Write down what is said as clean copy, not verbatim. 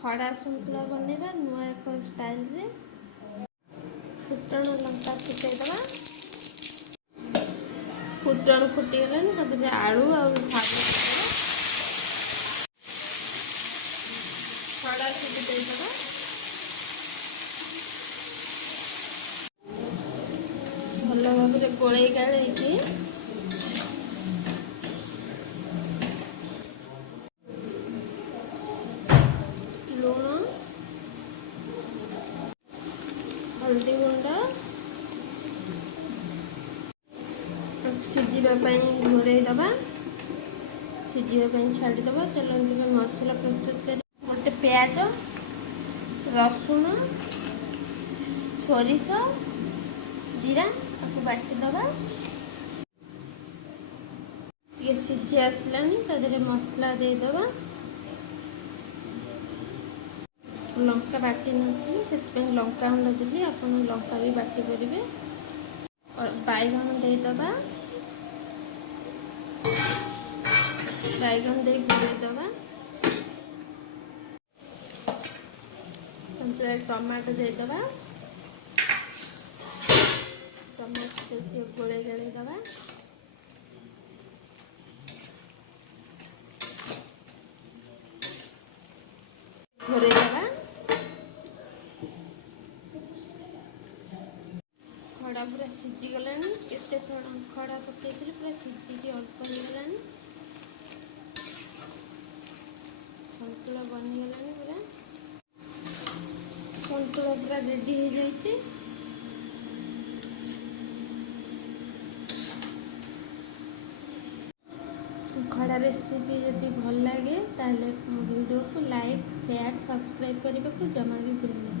खड़ा सन्तुला बनवा नुआ एक स्टाइल रे फुटण लंका फुटेदवा फुटण फुटीगले आलू आ शाग खड़ा सीटी देदेवा भल भाव गोल गाड़ी लुण हल्दी गुंडा सिझापी घोड़ेदबा सिझापी छाड़ीद। चलते मसला प्रस्तुत कर गोटे प्याज रसुण सोरिष जीरा ताको बाटीदबा ये सिझी आसलानी तादेहरे मसला देदबा लंका बाटी नी से लंका गुंड देली आप लंका भी बाटी पारे बैगन देदबा बैगन दे घोड़ेदबा टमाटो देदबा टमाटो गोड़े गड़ेदबा घोड़ेदबा खड़ा पूरा सीझीगला केते खड़ा पकई पूरा सीझिकी अल्प होगा सन्तुला बनीगला पूरा सन्तुला पूरा रेडी हो जाए। खड़ा रेसिपी जदि भल लगे ताले वीडियो को लाइक शेयर सब्सक्राइब करने को जमा भी भूल।